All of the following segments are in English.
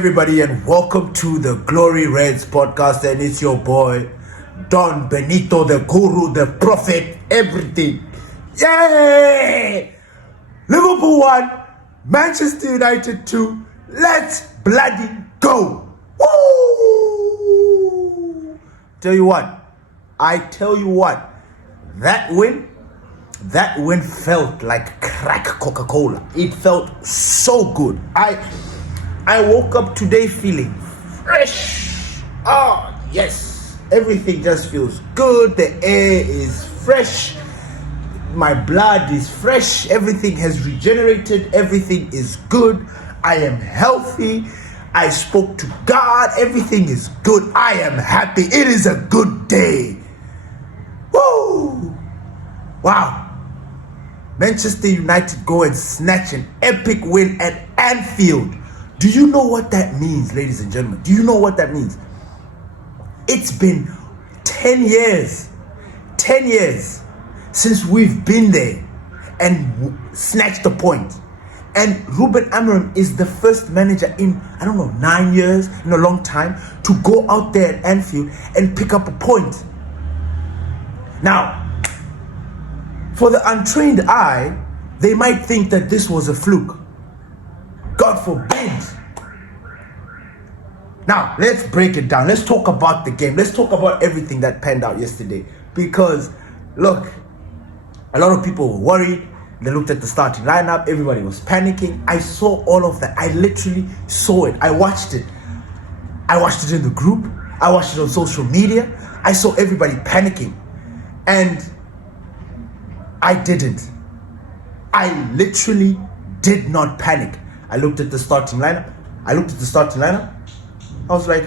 everybody, and welcome to the Glory Reds podcast. And it's your boy, Don Benito, the guru, the prophet, everything. Yay! Liverpool 1, Manchester United 2. Let's bloody go! Woo! Tell you what, that win felt like crack Coca-Cola. It felt so good. I woke up today feeling fresh. Oh, yes. Everything just feels good. The air is fresh. My blood is fresh. Everything has regenerated. Everything is good. I am healthy. I spoke to God. Everything is good. I am happy. It is a good day. Woo! Wow. Manchester United go and snatch an epic win at Anfield. Do you know what that means, ladies and gentlemen? Do you know what that means? It's been 10 years since we've been there and snatched a point. And Ruben Amorim is the first manager in, 9 years, in a long time, to go out there at Anfield and pick up a point. Now, for the untrained eye, they might think that this was a fluke. God forbid. Now, let's break it down. Let's talk about the game. Let's talk about everything that panned out yesterday. Because, look, a lot of people were worried. They looked at the starting lineup. Everybody was panicking. I saw all of that. I literally saw it. I watched it. I watched it in the group. I watched it on social media. I saw everybody panicking. And I didn't. I literally did not panic. I looked at the starting lineup. I was like,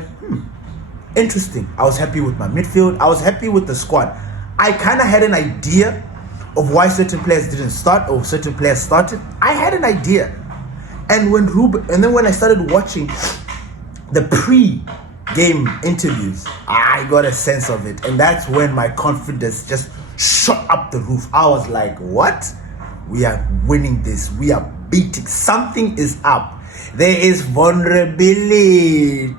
interesting. I was happy with my midfield. I was happy with the squad. I kind of had an idea of why certain players didn't start or certain players started. I had an idea. And when I started watching the pre-game interviews, I got a sense of it. And that's when my confidence just shot up the roof. I was like, what? We are winning this. We are beating. Something is up. There is vulnerability.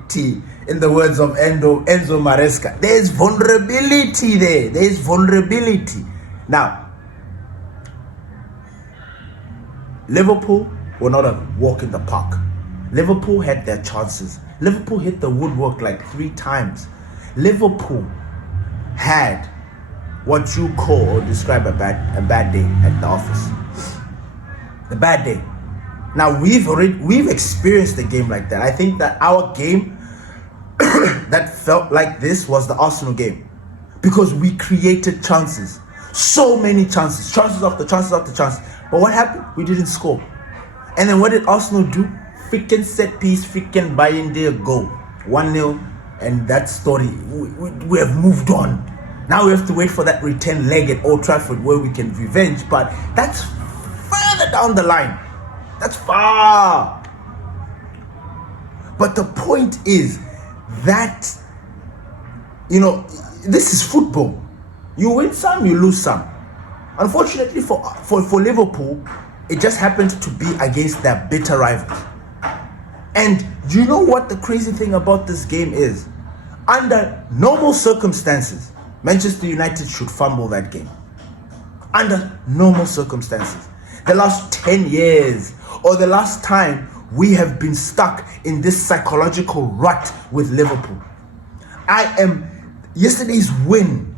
In the words of Enzo Maresca, there is vulnerability there. There is vulnerability. Now, Liverpool were not a walk in the park. Liverpool had their chances. Liverpool hit the woodwork like 3 times. Liverpool had what you call or describe a bad day at the office. A bad day. Now we've experienced a game like that. I think that our game that felt like this was the Arsenal game, because we created chances, so many chances after chances. But what happened? We didn't score. And then what did Arsenal do? Freaking set piece, freaking buy in there, go 1-0, and that story. We have moved on. Now we have to wait for that return leg at Old Trafford where we can revenge, but that's further down the line. That's far. But the point is that, this is football. You win some, you lose some. Unfortunately for Liverpool, it just happened to be against their bitter rivals. And you know what the crazy thing about this game is? Under normal circumstances, Manchester United should fumble that game. Under normal circumstances. The last 10 years or the last time we have been stuck in this psychological rut with Liverpool. Yesterday's win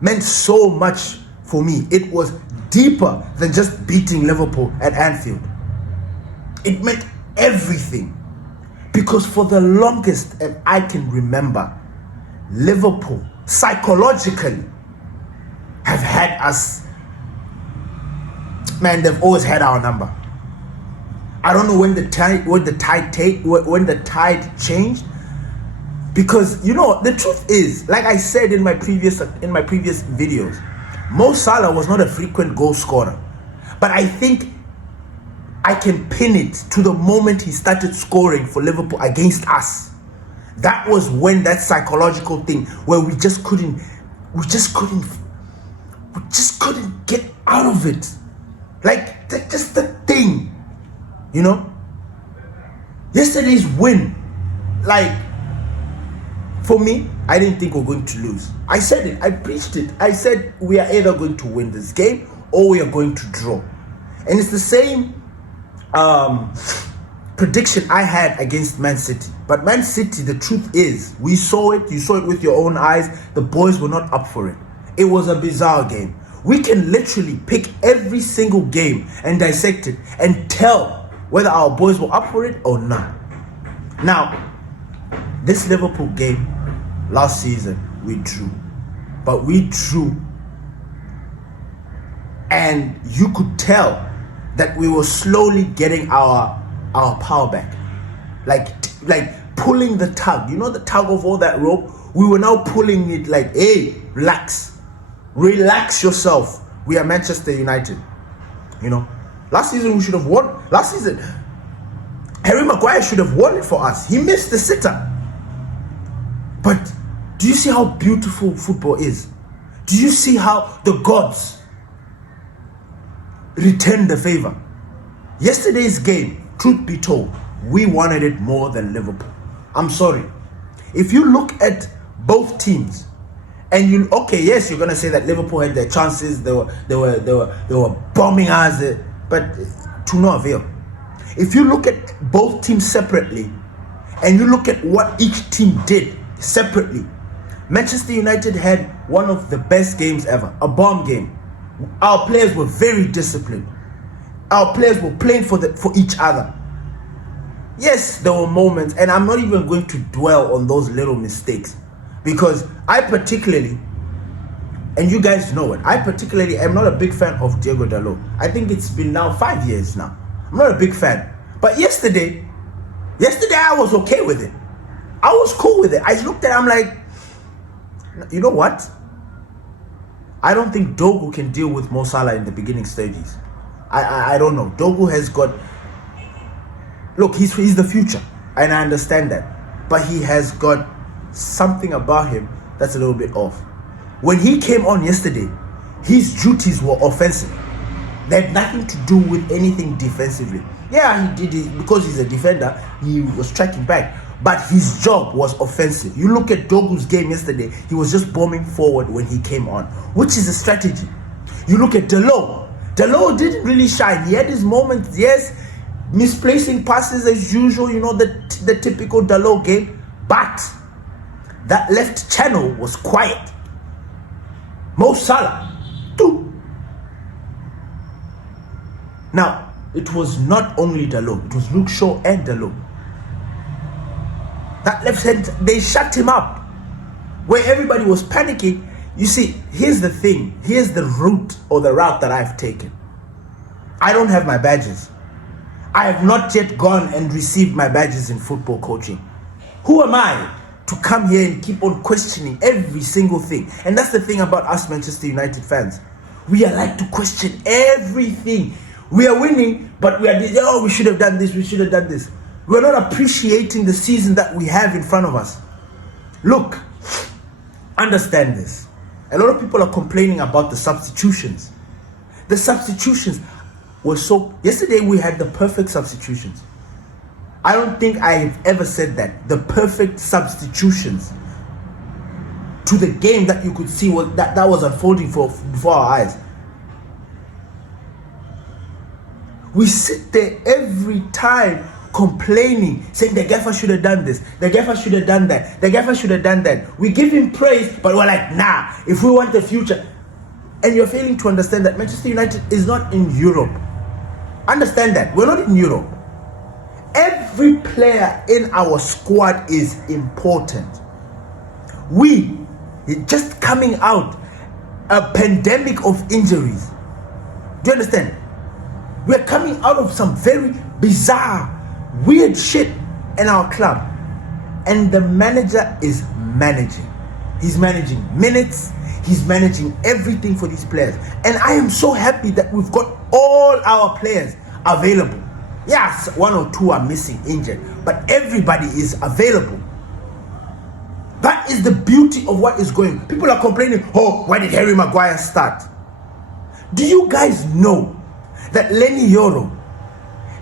meant so much for me. It was deeper than just beating Liverpool at Anfield. It meant everything. Because for the longest I can remember, Liverpool psychologically have had us. Man, they've always had our number. I don't know when the tide changed, because the truth is, like I said in my previous videos, Mo Salah was not a frequent goal scorer, but I think I can pin it to the moment he started scoring for Liverpool against us. That was when that psychological thing where we just couldn't get out of it. Like, just the thing, Yesterday's win like, for me, I didn't think we were going to lose. I said it. I preached it. I said we are either going to win this game or we are going to draw. And it's the same prediction I had against Man City. But Man City, the truth is, we saw it. You saw it with your own eyes. The boys were not up for it. It was a bizarre game. We can literally pick every single game and dissect it and tell whether our boys were up for it or not. Now, this Liverpool game last season, we drew. But we drew, and you could tell that we were slowly getting our power back. Like pulling the tug. You know the tug of all that rope? We were now pulling it like, hey, relax. Relax yourself. We are Manchester United. You know, last season we should have won. Last season, Harry Maguire should have won it for us. He missed the sitter. But do you see how beautiful football is? Do you see how the gods return the favor? Yesterday's game, truth be told, we wanted it more than Liverpool. I'm sorry. If you look at both teams, and yes, you're gonna say that Liverpool had their chances. They were bombing us, but to no avail. If you look at both teams separately, and you look at what each team did separately, Manchester United had one of the best games ever, a bomb game. Our players were very disciplined. Our players were playing for each other. Yes, there were moments, and I'm not even going to dwell on those little mistakes, because I particularly, and you guys know it, I particularly am not a big fan of Diego Dalot. I think it's been now 5 years now. I'm not a big fan. But yesterday I was okay with it. I was cool with it. I looked at it, I'm like, you know what? I don't think Dogu can deal with Mo Salah in the beginning stages. I don't know. Dogu has got... Look, he's the future, and I understand that. But he has got something about him that's a little bit off. When he came on yesterday, his duties were offensive. They had nothing to do with anything defensively. Yeah, he did it because he's a defender. He was tracking back. But his job was offensive. You look at Dogu's game yesterday, he was just bombing forward when he came on, which is a strategy. You look at Dalot. Dalot didn't really shine. He had his moments, yes, misplacing passes as usual, you know, the typical Dalot game. But that left channel was quiet. Mo Salah, too. Now, it was not only Dalot, it was Luke Shaw and Dalot. That left hand, they shut him up. Where everybody was panicking. You see, here's the thing. Here's the route that I've taken. I don't have my badges. I have not yet gone and received my badges in football coaching. Who am I to come here and keep on questioning every single thing? And that's the thing about us Manchester United fans. We are like to question everything. We are winning, but we should have done this, we should have done this. We're not appreciating the season that we have in front of us. Look, understand this. A lot of people are complaining about the substitutions. The substitutions were so... Yesterday we had the perfect substitutions. I don't think I've ever said that. The perfect substitutions to the game that you could see that was unfolding before our eyes. We sit there every time complaining, saying the gaffer should have done this, the gaffer should have done that, the gaffer should have done that. We give him praise, but we're like, nah, if we want the future. And you're failing to understand that Manchester United is not in Europe. Understand that. We're not in Europe. Every player in our squad is important. We just coming out a pandemic of injuries. Do you understand? We're coming out of some very bizarre, weird shit in our club. And the manager is managing. He's managing minutes. He's managing everything for these players. And I am so happy that we've got all our players available. Yes, one or two are missing, injured, but everybody is available. That is the beauty of what is going. People are complaining, oh, why did Harry Maguire start? Do you guys know that Lenny Yoro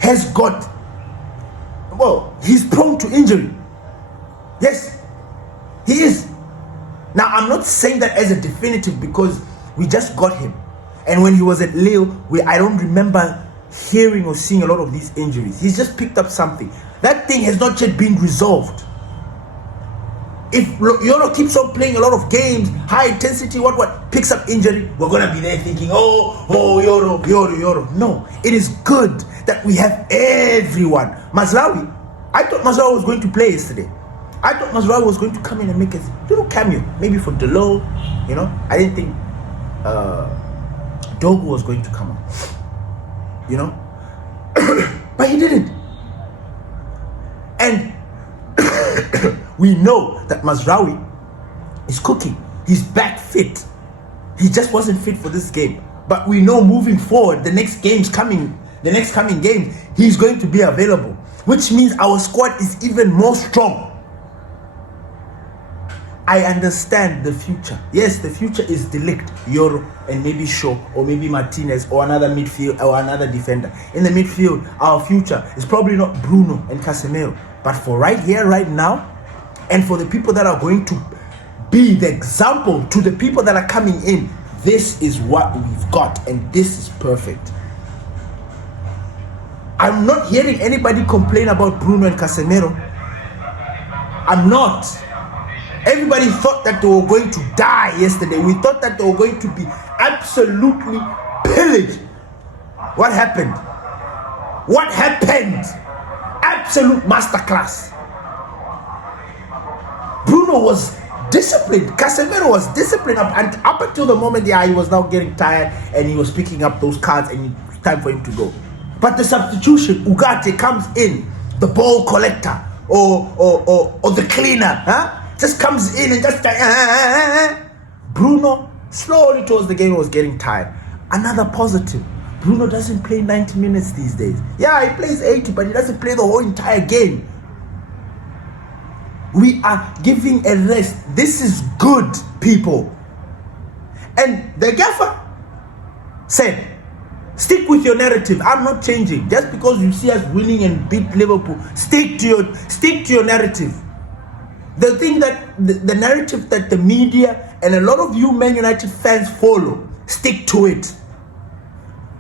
has got, well, he's prone to injury. Yes, he is. Now, I'm not saying that as a definitive because we just got him. And when he was at Lille, I don't remember hearing or seeing a lot of these injuries. He's just picked up something. That thing has not yet been resolved. If Yoro keeps on playing a lot of games, high intensity, what picks up injury, we're going to be there thinking, oh, Yoro. No, it is good that we have everyone. Mazraoui, I thought Mazraoui was going to play yesterday. I thought Mazraoui was going to come in and make a little cameo, maybe for Delo, you know. I didn't think Dogu was going to come on, you know. But he didn't. And we know that Mazraoui is cooking. He's back fit. He just wasn't fit for this game. But we know moving forward, the next coming games, he's going to be available, which means our squad is even more strong. I understand the future. Yes, the future is De Ligt, Yoro, and maybe Shaw, or maybe Martinez, or another midfield, or another defender. In the midfield, our future is probably not Bruno and Casemiro. But for right here, right now, and for the people that are going to be the example to the people that are coming in, this is what we've got, and this is perfect. I'm not hearing anybody complain about Bruno and Casemiro. I'm not. Everybody thought that they were going to die yesterday. We thought that they were going to be absolutely pillaged. What happened? What happened? Absolute masterclass. Bruno was disciplined. Casemiro was disciplined up until the moment he was now getting tired and he was picking up those cards and it was time for him to go. But the substitution, Ugarte comes in, the ball collector or the cleaner, just comes in and just Bruno slowly towards the game was getting tired. Another positive. Bruno doesn't play 90 minutes these days. Yeah, he plays 80, but he doesn't play the whole entire game. We are giving a rest. This is good, people. And the gaffer said, stick with your narrative. I'm not changing. Just because you see us winning and beat Liverpool, stick to your narrative. The thing that the narrative that the media and a lot of you Man United fans follow, stick to it.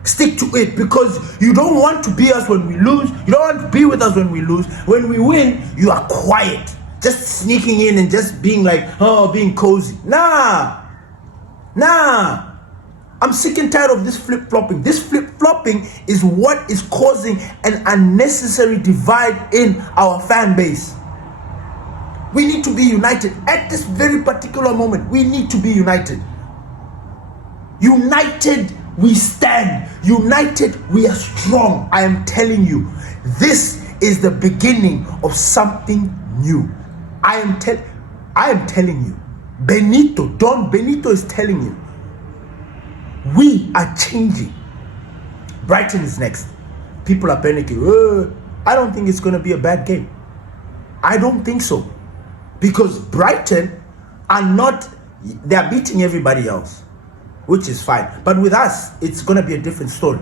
Stick to it, because you don't want to be us when we lose. You don't want to be with us when we lose. When we win, you are quiet, just sneaking in and just being like, being cozy. Nah. I'm sick and tired of this flip-flopping. This flip-flopping is what is causing an unnecessary divide in our fan base. We need to be united at this very particular moment. We need to be united. United, we stand. United, we are strong. I am telling you, this is the beginning of something new. I am telling you. Don Benito is telling you. We are changing. Brighton is next. People are panicking. I don't think it's going to be a bad game. I don't think so. Because Brighton they are beating everybody else, which is fine. But with us, it's going to be a different story.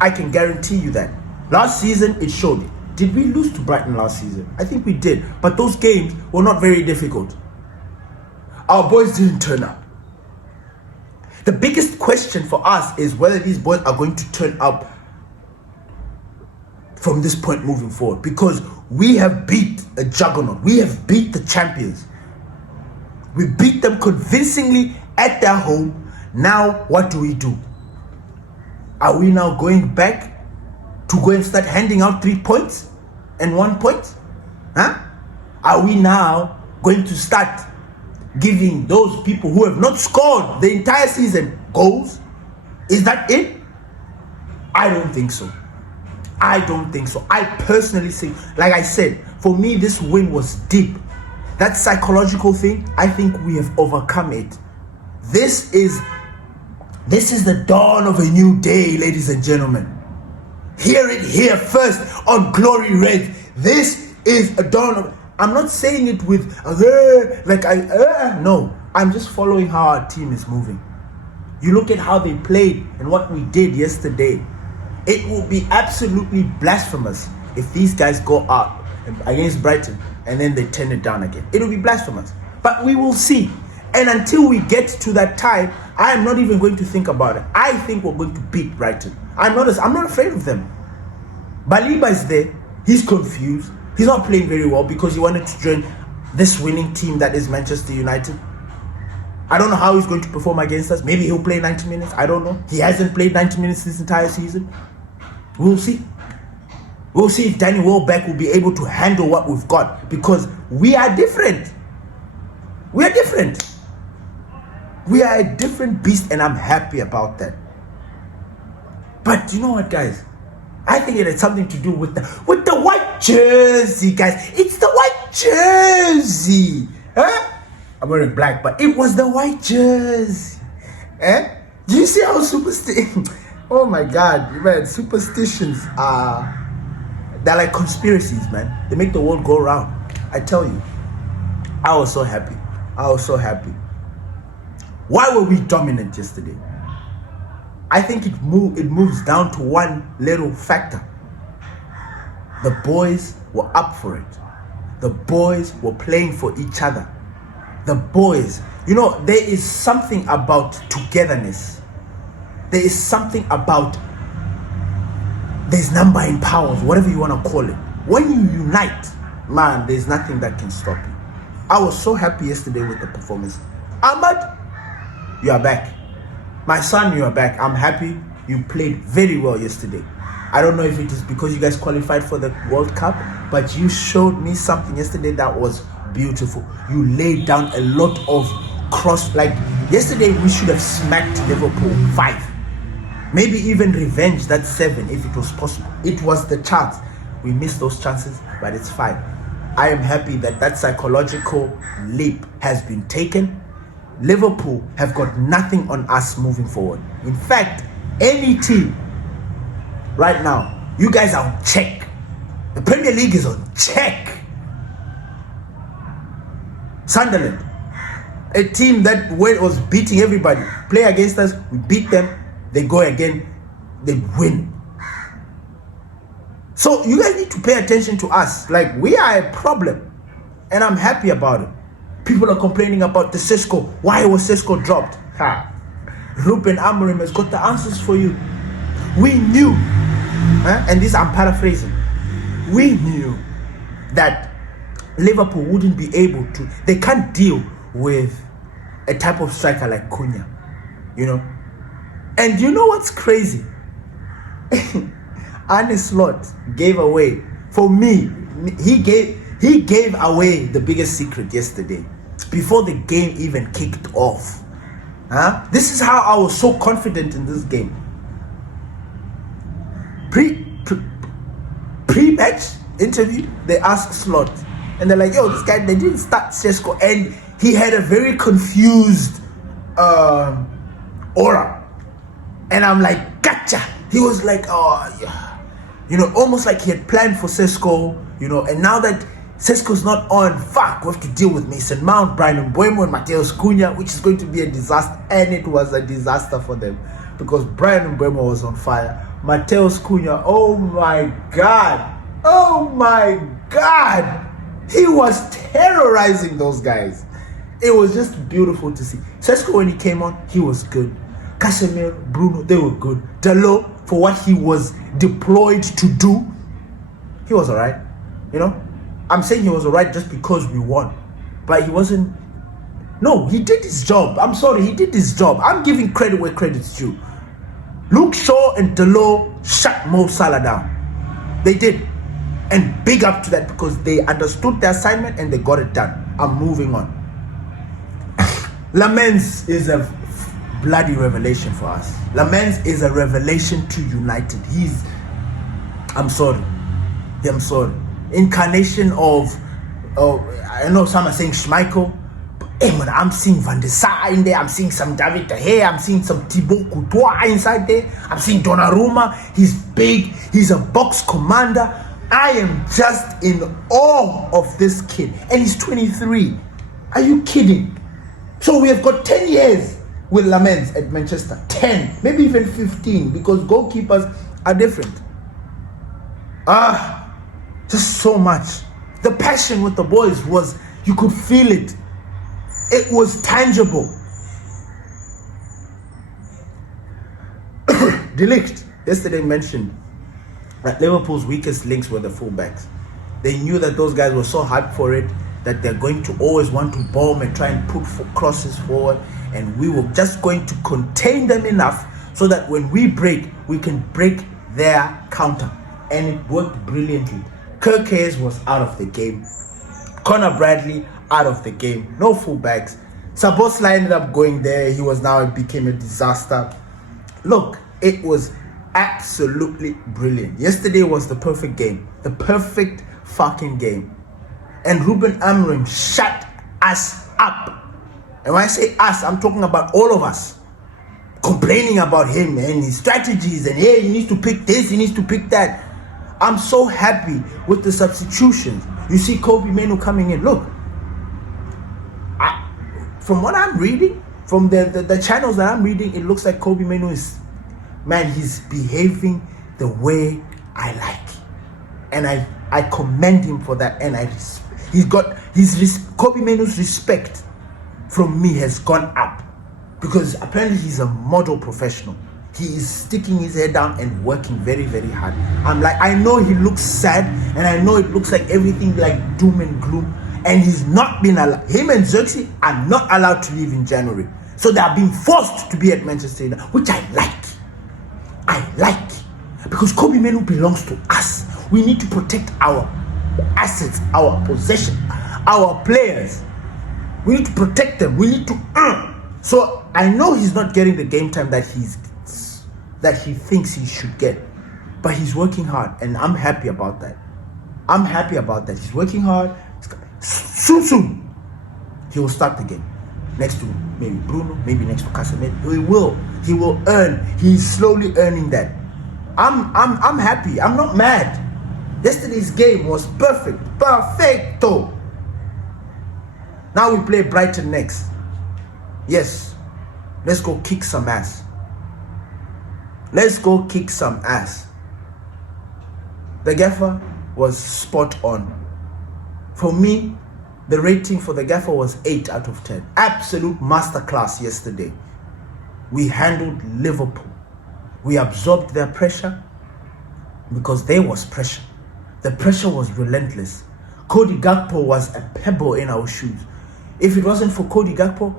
I can guarantee you that. Last season, it showed it. Did we lose to Brighton last season? I think we did. But those games were not very difficult. Our boys didn't turn up. The biggest question for us is whether these boys are going to turn up from this point moving forward, because we have beat a juggernaut. We have beat the champions. We beat them convincingly at their home. Now, what do? Are we now going back to go and start handing out 3 points and 1 point? Are we now going to start giving those people who have not scored the entire season goals? Is that it? I don't think so. I personally think, like I said, for me, this win was deep. That psychological thing, I think we have overcome it. This is the dawn of a new day, ladies and gentlemen. Hear it here first on Glory Red. This is a dawn of... I'm not saying it with no. I'm just following how our team is moving. You look at how they played and what we did yesterday. It will be absolutely blasphemous if these guys go out against Brighton, and then they turn it down again. It will be blasphemous. But we will see. And until we get to that time, I am not even going to think about it. I think we're going to beat Brighton. I'm not afraid of them. Baliba is there. He's confused. He's not playing very well because he wanted to join this winning team that is Manchester United. I don't know how he's going to perform against us. Maybe he'll play 90 minutes. I don't know. He hasn't played 90 minutes this entire season. We'll see. We'll see if Danny Welbeck will be able to handle what we've got, because we are different. We are different. We are a different beast, and I'm happy about that. But you know what, guys? I think it had something to do with the white jersey, guys. It's the white jersey. Huh? I'm wearing black, but it was the white jersey. Eh? Do you see how superstition? Oh my God, man! Superstitions they're like conspiracies, man. They make the world go round. I tell you, I was so happy. I was so happy. Why were we dominant yesterday? I think it moves down to one little factor. The boys were up for it. The boys were playing for each other. The boys, you know, there is something about togetherness. There is something about, there's number in powers, whatever you want to call it. When you unite, man, there's nothing that can stop you. I was so happy yesterday with the performance. Ahmad, you are back. My son, you are back. I'm happy. You played very well yesterday. I don't know if it is because you guys qualified for the World Cup, but you showed me something yesterday that was beautiful. You laid down a lot of like yesterday we should have smacked Liverpool 5. Maybe even revenge that 7 if it was possible. It was the chance. We missed those chances, but it's fine. I am happy that psychological leap has been taken. Liverpool have got nothing on us moving forward. In fact, any team right now, you guys are on check. The Premier League is on check. Sunderland, a team that was beating everybody, play against us, we beat them, they go again, they win. So you guys need to pay attention to us. Like, we are a problem, and I'm happy about it. People are complaining about the Sesko. Why was Sesko dropped? Ruben Amorim has got the answers for you. We knew, and this I'm paraphrasing, we knew that Liverpool wouldn't be able to, they can't deal with a type of striker like Cunha, you know. And you know what's crazy? Arne Slot gave away, for me, he gave away the biggest secret yesterday before the game even kicked off. This is how I was so confident in this game. Pre-match interview, they asked Slot, and they're like, yo, this guy, they didn't start Sesko, and he had a very confused aura. And I'm like, gotcha. He was like, oh, yeah. You know, almost like he had planned for Sesko, you know, and now that Sesko's not on, fuck, we have to deal with Mason Mount, Brian Mbeumo, and Mateus Cunha, which is going to be a disaster. And it was a disaster for them because Brian Mbeumo was on fire. Mateus Cunha, oh my God. Oh my God. He was terrorizing those guys. It was just beautiful to see. Sesko, when he came on, he was good. Casemiro, Bruno, they were good. Dalot, for what he was deployed to do, he was alright. You know, I'm saying he was alright just because we won, but he wasn't. No, he did his job. I'm sorry, he did his job. I'm giving credit where credit's due. Luke Shaw and Dalot shut Mo Salah down. They did, and big up to that because they understood the assignment and they got it done. I'm moving on. Lamens is a bloody revelation for us. Lamens is a revelation to United. I'm sorry. Incarnation of I know some are saying Schmeichel. Hey man, I'm seeing Van der Sar in there. I'm seeing some David De Gea. I'm seeing some Thibaut Courtois inside there. I'm seeing Donnarumma. He's big. He's a box commander. I am just in awe of this kid. And he's 23. Are you kidding? So we have got 10 years with Lamens at Manchester. 10, maybe even 15, because goalkeepers are different. Just so much. The passion with the boys was, you could feel it. It was tangible. Delict yesterday mentioned that Liverpool's weakest links were the fullbacks. They knew that those guys were so hyped for it that they're going to always want to bomb and try and put crosses forward, and we were just going to contain them enough so that when we break, we can break their counter. And it worked brilliantly. Kirk Hayes was out of the game. Conor Bradley out of the game. No fullbacks. Sabosla ended up going there. It became a disaster. Look, it was absolutely brilliant. Yesterday was the perfect game. The perfect fucking game. And Ruben Amorim shut us up. And when I say us, I'm talking about all of us. Complaining about him and his strategies and hey, he needs to pick this, he needs to pick that. I'm so happy with the substitutions. You see Kobe Manu coming in. Look, from what I'm reading, from the channels that I'm reading, it looks like Kobe Manu he's behaving the way I like. And I commend him for that. And Kobe Manu's respect from me has gone up. Because apparently he's a model professional. He is sticking his head down and working very, very hard. I know he looks sad, and I know it looks like everything like doom and gloom, and he's not been allowed. Him and Xerxes are not allowed to leave in January. So they are being forced to be at Manchester United, which I like. Because Kobe Manu belongs to us. We need to protect our assets, our possession, our players. We need to protect them. We need to earn. So I know he's not getting the game time that he thinks he should get, but he's working hard, and I'm happy about that. He's working hard. Soon he will start the game next to maybe Bruno, maybe next to Casemiro. He will earn. He's slowly earning that. I'm happy. I'm not mad. Yesterday's game was perfecto. Now we play Brighton next. Yes, let's go kick some ass. The gaffer was spot on. For me, the rating for the gaffer was 8 out of 10. Absolute masterclass yesterday. We handled Liverpool. We absorbed their pressure because there was pressure. The pressure was relentless. Cody Gakpo was a pebble in our shoes. If it wasn't for Cody Gakpo,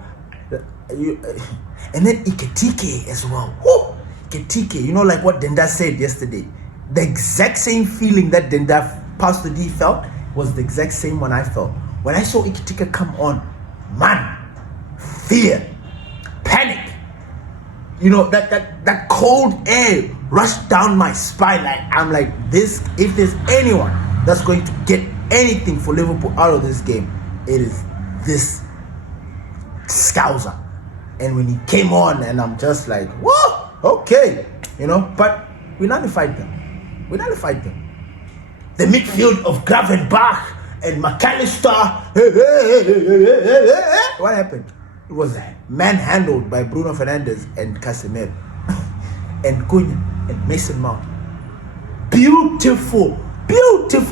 and then Iketike as well. Woo! Iketike, like what Denda said yesterday. The exact same feeling that Denda Pastor D felt was the exact same one I felt. When I saw Iketike come on, man, fear, panic. That cold air rushed down my spine. I'm like, this, if there's anyone that's going to get anything for Liverpool out of this game, it is this Scouser. And when he came on, and I'm just like, whoa, okay, but we nullified them. The midfield of Gravenbach and McAllister, what happened? It was manhandled by Bruno Fernandes and Casemiro and Cunha and Mason Mount. Beautiful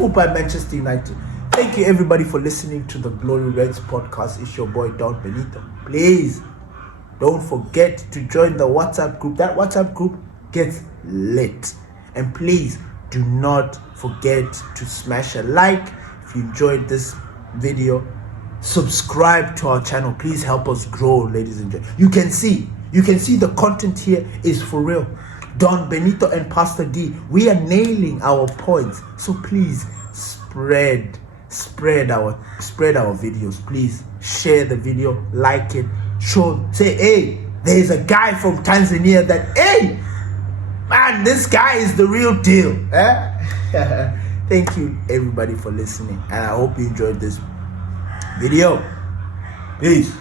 by Manchester United. Thank you everybody for listening to the Glory Reds podcast. It's your boy Don Benito. Please don't forget to join the WhatsApp group. That WhatsApp group gets lit. And please do not forget to smash a like if you enjoyed this video. Subscribe to our channel. Please help us grow, ladies and gentlemen. You can see the content here is for real. Don Benito and Pastor D, we are nailing our points. So please spread our videos. Please share the video, like it, say, hey, there's a guy from Tanzania that, hey, man, this guy is the real deal. Thank you everybody for listening, and I hope you enjoyed this video. Peace.